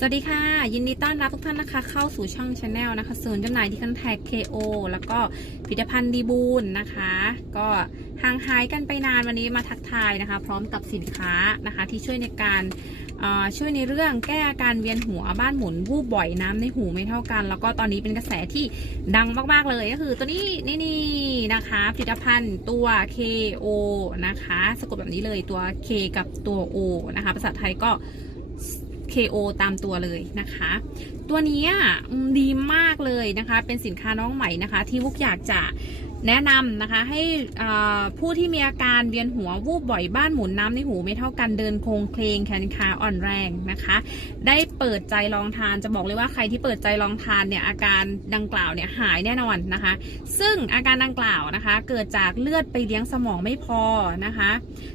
สวัสดีค่ะ ยินดีต้อนรับทุกท่านนะคะ เข้าสู่ช่องชาแนลนะคะศูนย์จำหน่ายที่คันแท็ก KO แล้วก็ผลิตภัณฑ์ดีบูลนะคะ ก็ห่างหายกันไปนานวันนี้มาทักทายนะคะ พร้อมกับสินค้านะคะที่ช่วยในการช่วยในเรื่องแก้อาการเวียนหัวบ้านหมุนวูบบ่อยน้ำในหูไม่เท่ากัน แล้วก็ตอนนี้เป็นกระแสที่ดังมากๆเลยก็คือตัวนี้นี่นี่นะคะ ผลิตภัณฑ์ตัว KO นะคะ สะกดแบบนี้เลยตัว K กับตัว O นะคะ ภาษาไทยก็ KO ตามตัวเลยนะคะ ตัวนี้ดีมากเลยนะคะ เป็นสินค้าน้องใหม่นะคะ ที่วุกอยากจะ แนะนำนะคะให้ผู้ที่มีอาการเวียนหัววูบบ่อยบ้านหมุนน้ำในหูไม่เท่ากันเดินโครงเคลงแขนขาอ่อนแรงนะคะ ได้เปิดใจลองทานจะบอกเลยว่าใครที่เปิดใจลองทานเนี่ยอาการดังกล่าวเนี่ยหายแน่นอนนะคะ ซึ่งอาการดังกล่าวนะคะ เกิดจากเลือดไปเลี้ยงสมองไม่พอนะคะ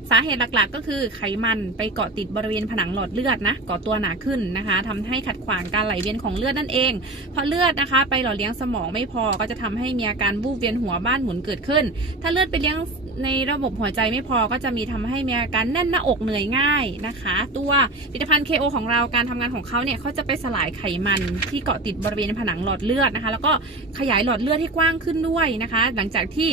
สาเหตุหลักๆก็คือไขมันไปเกาะติดบริเวณผนังหลอดเลือดนะเกาะตัวหนาขึ้นนะคะทำให้ขัดขวางการไหลเวียนของเลือดนั่นเองเพราะเลือดนะคะ ไปหล่อเลี้ยงสมองไม่พอก็จะทำให้มีอาการวูบเวียนหัวบ้านหมุนเกิดขึ้น ถ้าเลือดไปเลี้ยงในระบบหัวใจไม่พอก็จะมีทำให้มีอาการแน่นหน้าอกเหนื่อยง่ายนะคะ ตัวผลิตภัณฑ์ KO ของเราการทำงานของเขาเนี่ยเขาจะไปสลายไขมันที่เกาะติดบริเวณผนังหลอดเลือดนะคะ แล้วก็ขยายหลอดเลือดให้กว้างขึ้นด้วยนะคะ หลังจากที่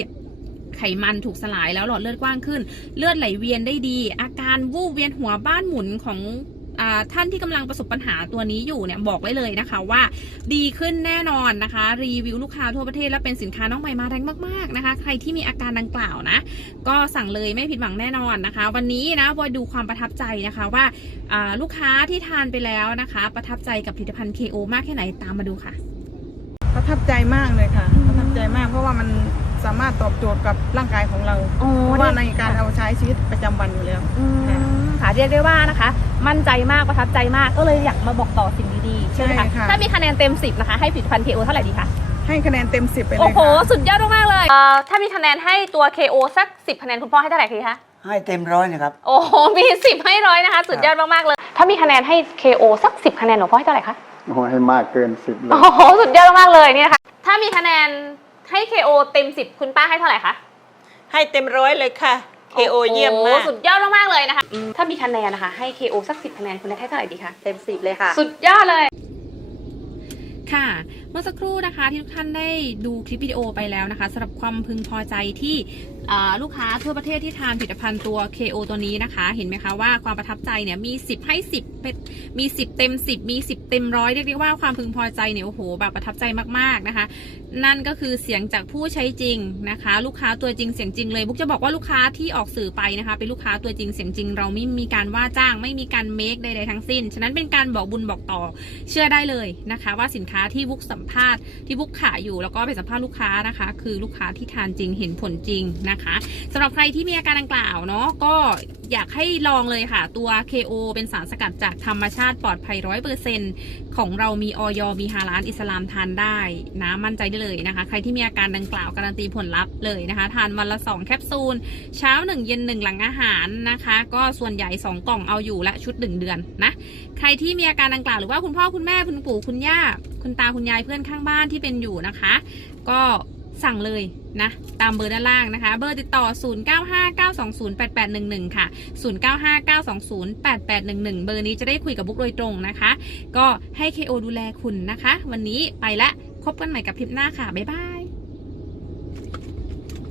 ไขมันถูกสลายแล้วหลอดเลือดกว้างขึ้น เลือดไหลเวียนได้ดี อาการวูบเวียนหัวบ้านหมุนของ ท่านที่กำลังประสบปัญหาตัวนี้อยู่เนี่ยบอกได้เลยนะคะว่า ดีขึ้นแน่นอนนะคะ รีวิวลูกค้าทั่วประเทศและเป็นสินค้าน้องใหม่มาแรงมากๆนะคะ ใครที่มีอาการดังกล่าวนะ ก็สั่งเลยไม่ผิดหวังแน่นอนนะคะ วันนี้นะวอยดูความประทับใจนะคะว่าอ่าลูกค้าที่ทานไปแล้วนะคะ ประทับใจกับผลิตภัณฑ์ KO มากแค่ไหนตามมาดูค่ะ ประทับใจมากเลยค่ะอืมประทับใจมากเพราะว่ามันสามารถตอบโจทย์กับร่างกายของเราโอ้เพราะว่าในการเอาใช้ชีวิตประจำวันอยู่แล้วอืมค่ะ เรียกได้ว่านะคะ มั่นใจมากประทับใจมากก็เลยอยากมาบอกต่อสิ่งดีๆใช่ไหมใช่คะค่ะ ถ้ามีคะแนนเต็ม 10 นะคะ ให้ผลิตภัณฑ์ KO เท่าไหร่ดีคะ ให้คะแนนเต็มสิบไปเลยโอ้โห ค่ะ สุดยอดมากๆเลยเอ่อถ้ามีคะแนนให้ตัว KO สัก 10 คะแนนคุณพ่อให้เท่าไหร่ดีคะ ให้เต็มร้อยนะครับ โอ้โห มี 10 ให้ร้อยนะคะ สุดยอดมากๆเลย ถ้ามีคะแนนให้ KO สัก 10 คะแนนหลวงพ่อให้เท่าไหร่คะ โอ้โหให้มากเกินสิบเลย โอ้โห สุดยอดมากๆเลยเนี่ยนะคะ ถ้ามีคะแนนให้ KO เต็ม 10 คุณป้าให้เท่าไหร่คะ ให้เต็มร้อยเลยค่ะ KO เยี่ยมมาก โอ้โหสุดยอดมากๆเลยนะคะอืมถ้ามีคะแนนนะคะ ให้ KO สัก 10 คะแนนคุณแนทให้เท่าไหร่ดีคะ เต็มสิบเลยค่ะ สุดยอดเลย ค่ะ เมื่อสักครู่นะคะที่ทุกท่านได้ดูคลิปวิดีโอไปแล้วนะคะสำหรับความพึงพอใจที่ลูกค้าทั่วประเทศที่ทานผลิตภัณฑ์ตัว KO ตัวนี้นะคะ เห็นไหมคะว่าความประทับใจเนี่ยมี 10 ให้ 10เป็นมี 10 เต็ม 10 มี 10 เต็มร้อยเรียกได้ว่าความพึงพอใจเนี่ยโอ้โหแบบประทับใจมากๆนะคะ นั่นก็คือเสียงจากผู้ใช้จริงนะคะ ลูกค้าตัวจริงเสียงจริงเลยบุ๊กจะบอกว่าลูกค้าที่ออกสื่อไปนะคะ เป็นลูกค้าตัวจริงเสียงจริง เราไม่มีการว่าจ้างไม่มีการเมคใดๆทั้งสิ้น ฉะนั้นเป็นการบอกบุญบอกต่อเชื่อได้เลยนะคะ ว่าสินค้าที่บุ๊กสัมภาษณ์ที่บุ๊กขายอยู่แล้วก็ไปสัมภาษณ์ลูกค้านะคะ คือลูกค้าที่ทานจริงเห็นผลจริงนะคะสำหรับใครที่มีอาการดังกล่าวเนาะก็ อยากให้ลองเลยค่ะ ตัว KO เป็นสารสกัดจากธรรมชาติปลอดภัยร้อยเปอร์เซ็นของเรามีออยมีฮาลาลอิสลามทานได้นะมั่นใจได้เลยนะคะ ใครที่มีอาการดังกล่าวการันตีผลลัพธ์เลยนะคะ ทานวันละ 2 แคปซูล เช้า 1 เย็น 1 หลังอาหารนะคะ ก็ส่วนใหญ่ 2 กล่องเอาอยู่และชุด 1 เดือนนะ ใครที่มีอาการดังกล่าวหรือว่าคุณพ่อคุณแม่คุณปู่คุณย่าคุณตาคุณยายเพื่อนข้างบ้านที่เป็นอยู่นะคะ ก็ สั่งเลยนะ ตามเบอร์ด้านล่างนะคะ เบอร์ติดต่อ 0959208811 ค่ะ 0959208811 เบอร์นี้จะได้คุยกับบุ๊กโดยตรงนะคะ ก็ให้ KO ดูแลคุณนะคะ วันนี้ไปละ พบกันใหม่กับคลิปหน้าค่ะ บ๊ายบาย